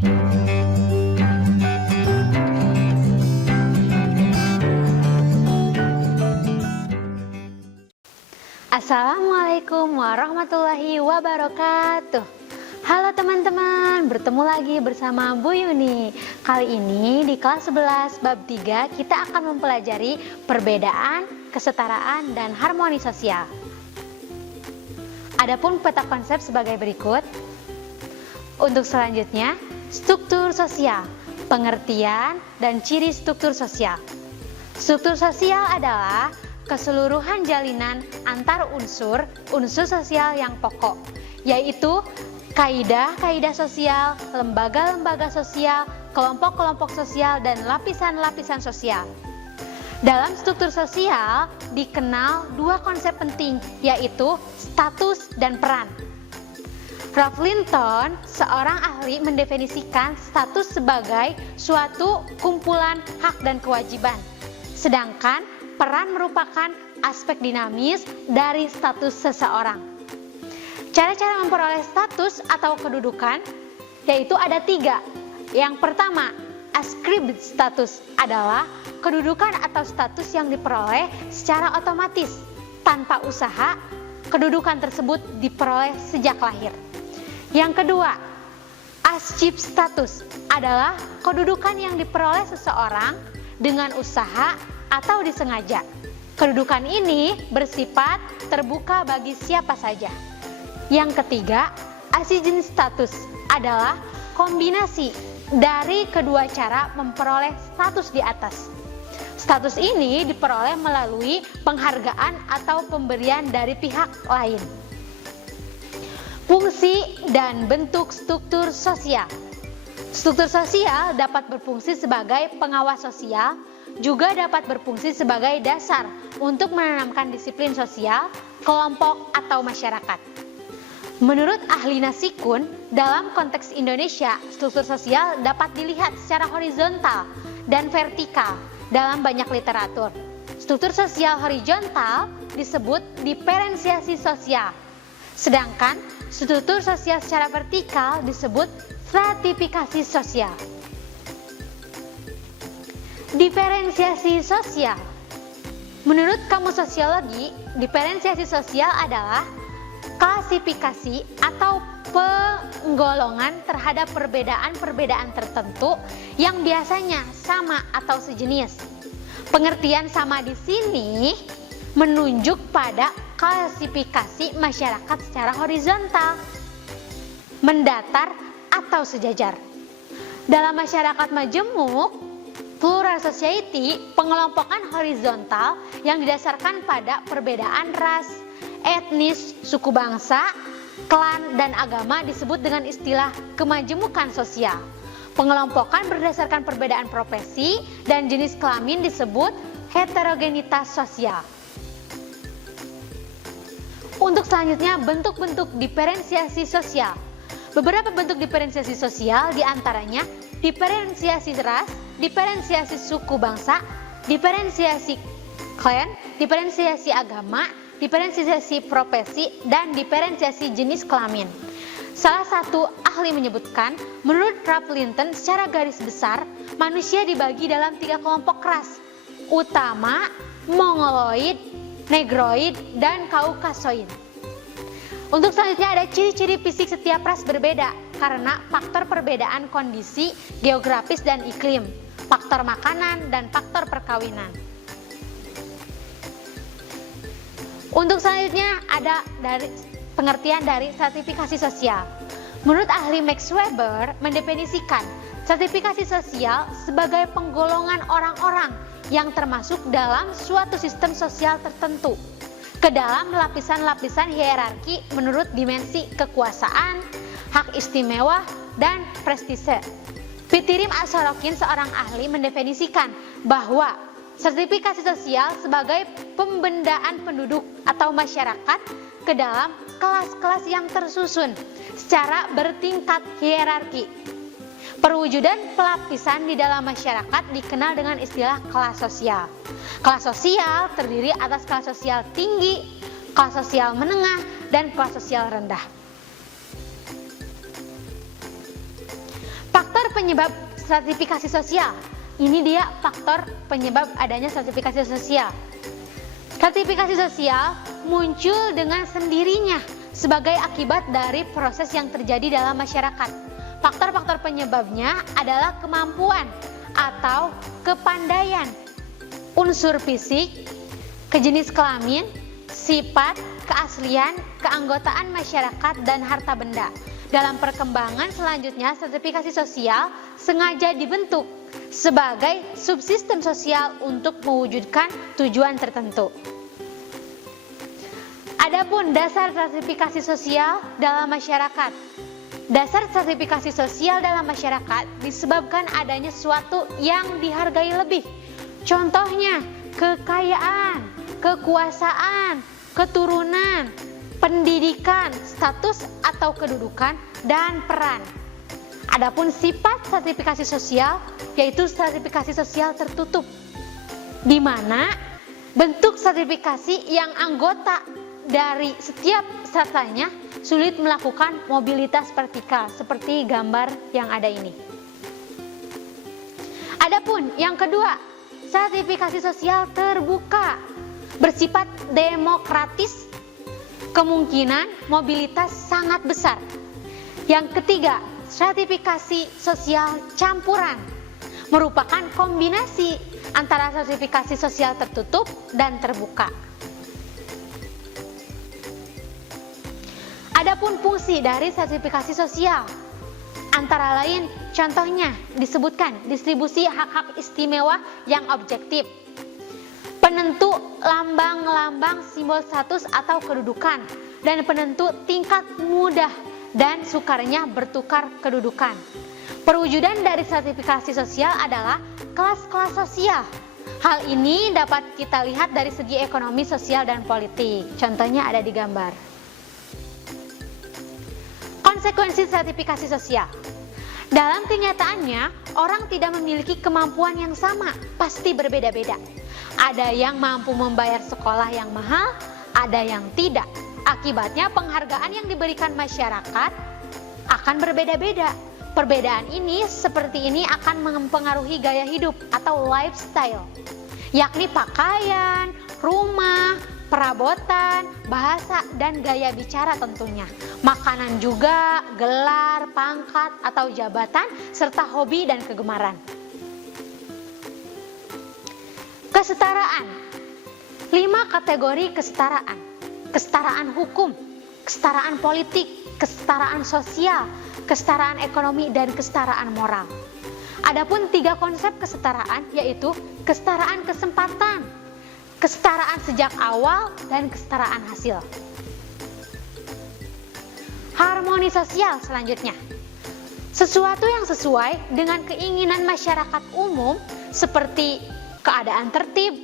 Assalamualaikum warahmatullahi wabarakatuh. Halo teman-teman, bertemu lagi bersama Bu Yuni. Kali ini di kelas 11 bab 3 kita akan mempelajari perbedaan, kesetaraan, dan harmoni sosial. Adapun peta konsep sebagai berikut. Untuk selanjutnya, struktur sosial, pengertian dan ciri struktur sosial. Struktur sosial adalah keseluruhan jalinan antar unsur sosial yang pokok, yaitu kaidah-kaidah sosial, lembaga-lembaga sosial, kelompok-kelompok sosial, dan lapisan-lapisan sosial. Dalam struktur sosial dikenal dua konsep penting, yaitu status dan peran. Ralph Linton, seorang ahli, mendefinisikan status sebagai suatu kumpulan hak dan kewajiban, sedangkan peran merupakan aspek dinamis dari status seseorang. Cara-cara memperoleh status atau kedudukan yaitu ada 3. Yang pertama, ascribed status adalah kedudukan atau status yang diperoleh secara otomatis tanpa usaha. Kedudukan tersebut diperoleh sejak lahir. Yang kedua, achieved status adalah kedudukan yang diperoleh seseorang dengan usaha atau disengaja. Kedudukan ini bersifat terbuka bagi siapa saja. Yang ketiga, assigned status adalah kombinasi dari kedua cara memperoleh status di atas. Status ini diperoleh melalui penghargaan atau pemberian dari pihak lain. Fungsi dan bentuk struktur sosial. Struktur sosial dapat berfungsi sebagai pengawas sosial, juga dapat berfungsi sebagai dasar untuk menanamkan disiplin sosial, kelompok, atau masyarakat. Menurut ahli Nasikun, dalam konteks Indonesia, struktur sosial dapat dilihat secara horizontal dan vertikal dalam banyak literatur. Struktur sosial horizontal disebut diferensiasi sosial, sedangkan struktur sosial secara vertikal disebut stratifikasi sosial. Diferensiasi sosial. Menurut Kamus Sosiologi, diferensiasi sosial adalah klasifikasi atau penggolongan terhadap perbedaan-perbedaan tertentu yang biasanya sama atau sejenis. Pengertian sama di sini menunjuk pada klasifikasi masyarakat secara horizontal, mendatar atau sejajar. Dalam masyarakat majemuk, plural society, pengelompokan horizontal yang didasarkan pada perbedaan ras, etnis, suku bangsa, klan, dan agama disebut dengan istilah kemajemukan sosial. Pengelompokan berdasarkan perbedaan profesi dan jenis kelamin disebut heterogenitas sosial. Untuk selanjutnya, bentuk-bentuk diferensiasi sosial. Beberapa bentuk diferensiasi sosial diantaranya diferensiasi ras, diferensiasi suku bangsa, diferensiasi klan, diferensiasi agama, diferensiasi profesi, dan diferensiasi jenis kelamin. Salah satu ahli menyebutkan, menurut Ralph Linton, secara garis besar, manusia dibagi dalam 3 kelompok ras, utama, Mongoloid, Negroid, dan Kaukasoid. Untuk selanjutnya ada ciri-ciri fisik setiap ras berbeda karena faktor perbedaan kondisi, geografis, dan iklim, faktor makanan, dan faktor perkawinan. Untuk selanjutnya ada dari pengertian dari stratifikasi sosial. Menurut ahli Max Weber mendefinisikan stratifikasi sosial sebagai penggolongan orang-orang yang termasuk dalam suatu sistem sosial tertentu ke dalam lapisan-lapisan hierarki menurut dimensi kekuasaan, hak istimewa, dan prestise. Fitirim As-Sorokin, seorang ahli, mendefinisikan bahwa stratifikasi sosial sebagai pembendaan penduduk atau masyarakat ke dalam kelas-kelas yang tersusun secara bertingkat hierarki. Perwujudan pelapisan di dalam masyarakat dikenal dengan istilah kelas sosial. Kelas sosial terdiri atas kelas sosial tinggi, kelas sosial menengah, dan kelas sosial rendah. Faktor penyebab stratifikasi sosial? Ini dia faktor penyebab adanya stratifikasi sosial. Stratifikasi sosial muncul dengan sendirinya sebagai akibat dari proses yang terjadi dalam masyarakat. Faktor-faktor penyebabnya adalah kemampuan atau kepandaian, unsur fisik, kejenis kelamin, sifat, keaslian, keanggotaan masyarakat, dan harta benda. Dalam perkembangan selanjutnya, stratifikasi sosial sengaja dibentuk sebagai subsistem sosial untuk mewujudkan tujuan tertentu. Adapun dasar stratifikasi sosial dalam masyarakat. Dasar stratifikasi sosial dalam masyarakat disebabkan adanya sesuatu yang dihargai lebih. Contohnya, kekayaan, kekuasaan, keturunan, pendidikan, status atau kedudukan, dan peran. Adapun sifat stratifikasi sosial yaitu stratifikasi sosial tertutup, di mana bentuk stratifikasi yang anggota dari setiap stratanya sulit melakukan mobilitas vertikal seperti gambar yang ada ini. Adapun yang kedua, stratifikasi sosial terbuka, bersifat demokratis, kemungkinan mobilitas sangat besar. Yang ketiga, stratifikasi sosial campuran, merupakan kombinasi antara stratifikasi sosial tertutup dan terbuka. Adapun fungsi dari stratifikasi sosial, antara lain contohnya disebutkan distribusi hak-hak istimewa yang objektif, penentu lambang-lambang simbol status atau kedudukan, dan penentu tingkat mudah dan sukarnya bertukar kedudukan. Perwujudan dari stratifikasi sosial adalah kelas-kelas sosial. Hal ini dapat kita lihat dari segi ekonomi, sosial, dan politik. Contohnya ada di gambar. Konsekuensi stratifikasi sosial. Dalam kenyataannya, orang tidak memiliki kemampuan yang sama, pasti berbeda-beda. Ada yang mampu membayar sekolah yang mahal, ada yang tidak. Akibatnya penghargaan yang diberikan masyarakat akan berbeda-beda. Perbedaan ini seperti ini akan mempengaruhi gaya hidup atau lifestyle, yakni pakaian, rumah, perabotan, bahasa, dan gaya bicara tentunya. Makanan juga, gelar, pangkat, atau jabatan, serta hobi dan kegemaran. Kesetaraan. 5 kategori kesetaraan. Kesetaraan hukum, kesetaraan politik, kesetaraan sosial, kesetaraan ekonomi, dan kesetaraan moral. Adapun 3 konsep kesetaraan yaitu kesetaraan kesempatan, kesetaraan sejak awal, dan kesetaraan hasil. Harmoni sosial selanjutnya. Sesuatu yang sesuai dengan keinginan masyarakat umum seperti keadaan tertib,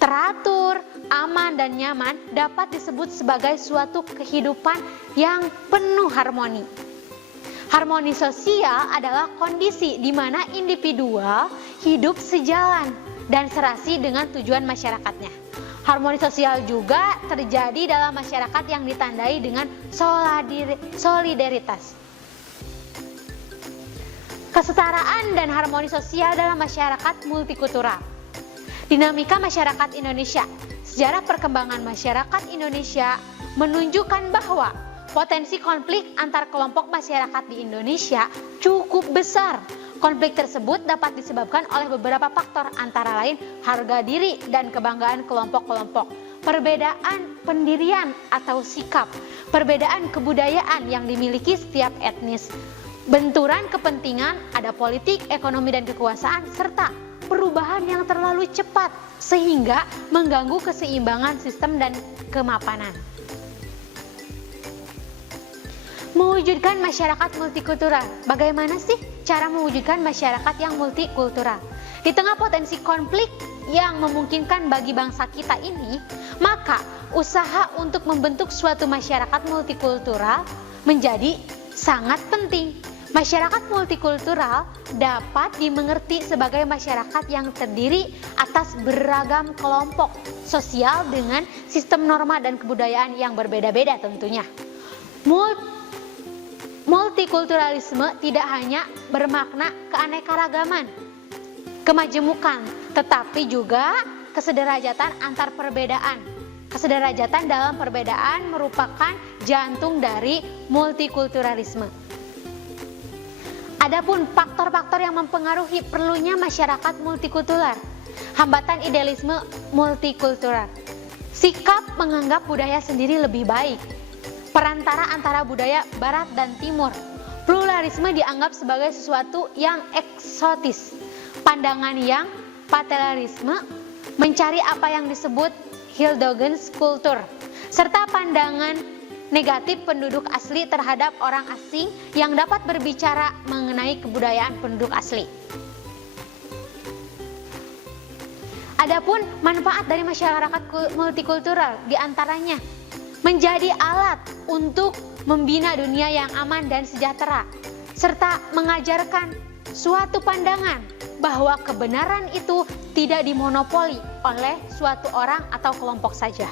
teratur, aman, dan nyaman dapat disebut sebagai suatu kehidupan yang penuh harmoni. Harmoni sosial adalah kondisi di mana individual hidup sejalan dan serasi dengan tujuan masyarakatnya. Harmoni sosial juga terjadi dalam masyarakat yang ditandai dengan solidaritas. Kesetaraan dan harmoni sosial dalam masyarakat multikultural. Dinamika masyarakat Indonesia. Sejarah perkembangan masyarakat Indonesia menunjukkan bahwa potensi konflik antar kelompok masyarakat di Indonesia cukup besar. Konflik tersebut dapat disebabkan oleh beberapa faktor, antara lain harga diri dan kebanggaan kelompok-kelompok, perbedaan pendirian atau sikap, perbedaan kebudayaan yang dimiliki setiap etnis, benturan kepentingan, ada politik, ekonomi, dan kekuasaan, serta perubahan yang terlalu cepat sehingga mengganggu keseimbangan sistem dan kemapanan. Mewujudkan masyarakat multikultural. Bagaimana sih cara mewujudkan masyarakat yang multikultural? Di tengah potensi konflik yang memungkinkan bagi bangsa kita ini, maka usaha untuk membentuk suatu masyarakat multikultural menjadi sangat penting. Masyarakat multikultural dapat dimengerti sebagai masyarakat yang terdiri atas beragam kelompok sosial dengan sistem norma dan kebudayaan yang berbeda-beda tentunya. multikulturalisme tidak hanya bermakna keanekaragaman, kemajemukan, tetapi juga kesederajatan antar perbedaan. Kesederajatan dalam perbedaan merupakan jantung dari multikulturalisme. Adapun faktor-faktor yang mempengaruhi perlunya masyarakat multikultural, hambatan idealisme multikultural. Sikap menganggap budaya sendiri lebih baik, perantara antara budaya barat dan timur. Pluralisme dianggap sebagai sesuatu yang eksotis. Pandangan yang paternalisme mencari apa yang disebut Hildogans kultur, serta pandangan negatif penduduk asli terhadap orang asing yang dapat berbicara mengenai kebudayaan penduduk asli. Adapun manfaat dari masyarakat multikultural diantaranya menjadi alat untuk membina dunia yang aman dan sejahtera, serta mengajarkan suatu pandangan bahwa kebenaran itu tidak dimonopoli oleh suatu orang atau kelompok saja.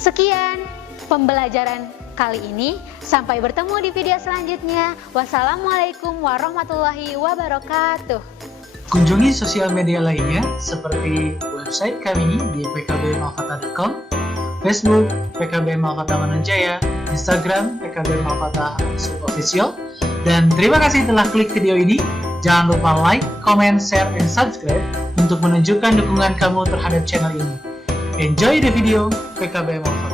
Sekian pembelajaran kali ini. Sampai bertemu di video selanjutnya. Wassalamualaikum warahmatullahi wabarakatuh. Kunjungi sosial media lainnya seperti website kami di pkbmalkata.com, Facebook PKB Malkata Manunjaya, Instagram PKB Malkata _official. Dan terima kasih telah klik video ini. Jangan lupa like, comment, share, dan subscribe untuk menunjukkan dukungan kamu terhadap channel ini. Enjoy the video, PKB Malkata.